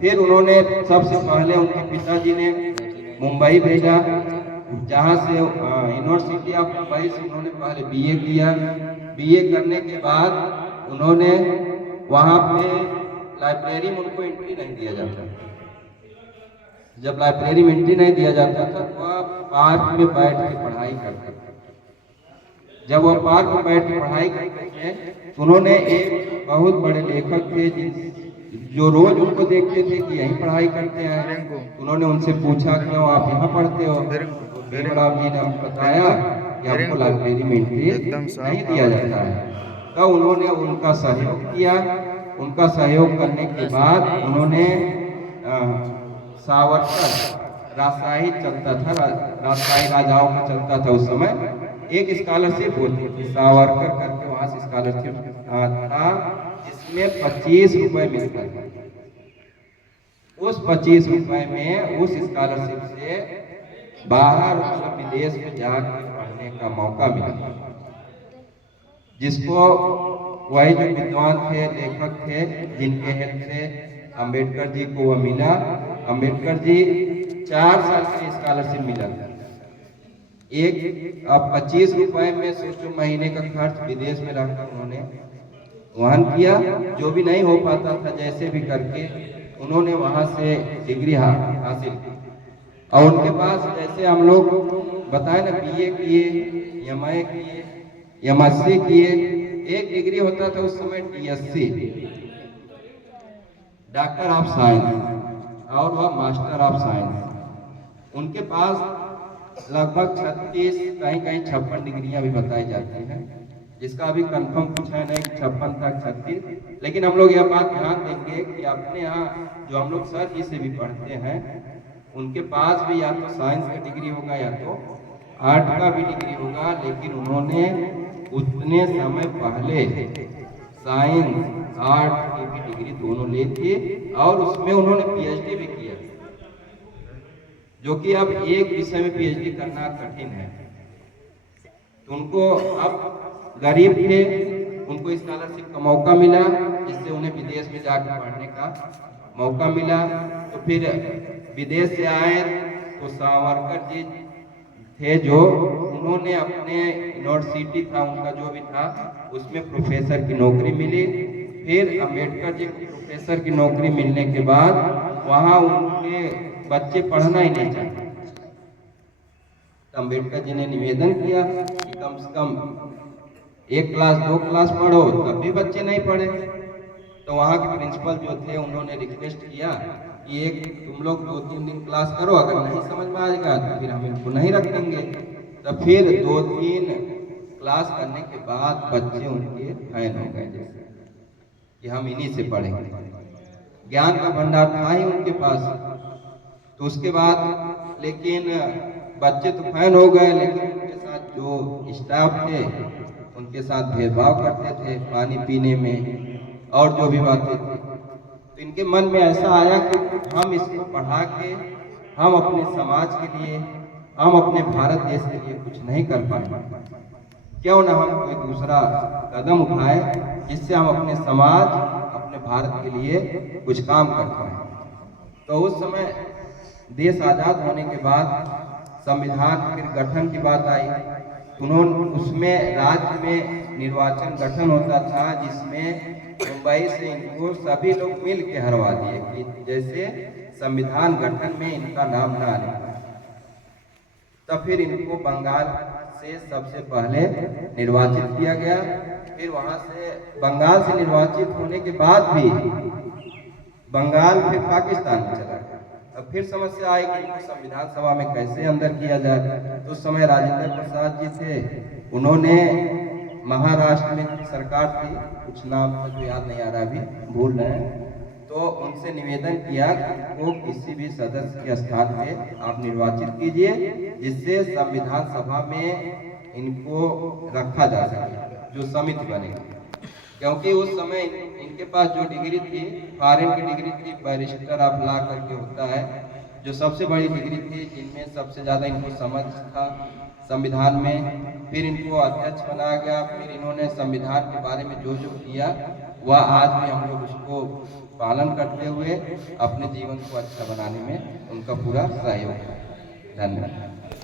फिर उन्होंने सबसे पहले उनके पिताजी ने मुंबई भेजा, जहाँ से यूनिवर्सिटी ऑफ मुंबई से उन्होंने पहले बीए किया। बीए करने के बाद उन्होंने वहाँ पे लाइब्रेरी में उनको एंट्री नहीं दिया जाता। जब लाइब्रेरी में एंट्री नहीं दिया जाता था तो वह पार्क में बैठ के पढ़ाई करते थे। जब वह पार्क में बैठ के पढ़ाई करते थे तो उन्होंने एक बहुत बड़े लेखक थे जो रोज उनको देखते थे कि यहीं पढ़ाई करते हैं। उन्होंने उनसे पूछा क्यों आप यहाँ पढ़ते हो? तो भीमराव जी ने हमको बताया कि हमको लाइब्रेरी में एंट्री नहीं दिया जाता है। तो उन्होंने उनका सहयोग किया। उनका सहयोग करने के बाद उन्होंने सावरकर राजशाही चलता था, राजशाही राजाओं का चलता था उस समय, एक स्कॉलरशिप होती थी सावरकर करके, वहां से स्कॉलरशिप था जिसमें 25 रुपए मिलता था। उस 25 रुपए में उस स्कॉलरशिप से बाहर मतलब विदेश में जाकर पढ़ने का मौका मिला, जिसको वही जो विद्वान थे, लेखक थे, जिनके हेल्प से अंबेडकर जी को वह मिला। अंबेडकर जी 4 साल की स्कॉलरशिप मिला। एक अब 25 रुपए में सोचो महीने का खर्च विदेश में रहकर उन्होंने वहन किया। जो भी नहीं हो पाता था जैसे भी करके उन्होंने वहां से डिग्री हासिल की। और उनके पास जैसे हम लोग बताए ना, बीए किए, एमए किए, एमएससी किए, एक डिग्री होता था उस समय डीएससी, डॉक्टर ऑफ साइंस, और वह मास्टर ऑफ साइंस। उनके पास लगभग 36, कहीं कहीं 56 डिग्रियां भी बताई जाती हैं, जिसका अभी कंफर्म कुछ है नहीं 56 तक 36। लेकिन हम लोग यह बात ध्यान देंगे कि अपने यहाँ जो हम लोग सर जी से भी पढ़ते हैं उनके पास भी या तो साइंस का डिग्री होगा या तो आर्ट का भी डिग्री होगा, लेकिन उन्होंने उतने समय पहले साइंस आर्ट की भी डिग्री दोनों ली थी और उसमें उन्होंने पीएचडी भी किया, जो कि अब एक विषय में पीएचडी करना कठिन है। तो उनको अब गरीब थे, उनको स्कॉलरशिप का मौका मिला, जिससे उन्हें विदेश में जाकर पढ़ने का मौका मिला। तो फिर विदेश से आए तो सावरकर जी थे जो उन्होंने अपने यूनिवर्सिटी था उनका जो भी था उसमें प्रोफेसर की नौकरी मिली। फिर अंबेडकर जी को प्रोफेसर की नौकरी मिलने के बाद वहाँ उनके बच्चे पढ़ना ही नहीं चाहते। अंबेडकर जी ने निवेदन किया कि कम से कम 1 क्लास 2 क्लास पढ़ो, तब भी बच्चे नहीं पढ़े। तो वहाँ के प्रिंसिपल जो थे उन्होंने रिक्वेस्ट किया कि एक तुम लोग 2-3 दिन क्लास करो, अगर नहीं समझ में आएगा तो फिर हम इनको नहीं रखेंगे। तो फिर 2-3 क्लास करने के बाद बच्चे उनके फैन हो गए, जैसे कि हम इन्हीं से पढ़ेंगे। ज्ञान का भंडार था ही उनके पास। तो उसके बाद लेकिन बच्चे तो फैन हो गए, लेकिन उनके साथ जो स्टाफ थे उनके साथ भेदभाव करते थे पानी पीने में और जो भी बातें थी। तो इनके मन में ऐसा आया कि हम इसको पढ़ा के हम अपने समाज के लिए, हम अपने भारत देश के लिए कुछ नहीं कर पाए, क्यों ना हम कोई दूसरा कदम उठाए जिससे हम अपने समाज, अपने भारत के लिए कुछ काम कर पाए। तो उस समय देश आज़ाद होने के बाद संविधान फिर गठन की बात आई। उन्होंने उसमें राज्य में निर्वाचन गठन होता था, जिसमें मुंबई से इनको सभी लोग मिल के हरवा दिए कि जैसे संविधान गठन में इनका नाम ना आने। तब फिर इनको बंगाल से सबसे पहले निर्वाचित किया गया। फिर वहां से बंगाल से निर्वाचित होने के बाद भी बंगाल फिर पाकिस्तान में चला गया। अब फिर समस्या आई कि इनको संविधान सभा में कैसे अंदर किया जाए। तो उस समय राजेंद्र प्रसाद जी थे, उन्होंने महाराष्ट्र में सरकार थी, कुछ नाम तो याद नहीं आ रहा, अभी भूल रहे हैं, तो उनसे निवेदन किया कि वो किसी भी सदस्य के स्थान पे आप निर्वाचित कीजिए, जिससे संविधान सभा में इनको रखा जा सके, जो समिति बनेगी। क्योंकि उस समय इनके पास जो डिग्री थी, फॉरेन की डिग्री थी, बैरिस्टर ऑफ लॉ करके होता है, जो सबसे बड़ी डिग्री थी, जिनमें सबसे ज़्यादा इनको समझ था संविधान में। फिर इनको अध्यक्ष बनाया गया। फिर इन्होंने संविधान के बारे में जो जो किया वह आज भी हम लोग उसको पालन करते हुए अपने जीवन को अच्छा बनाने में उनका पूरा सहयोग है। धन्यवाद।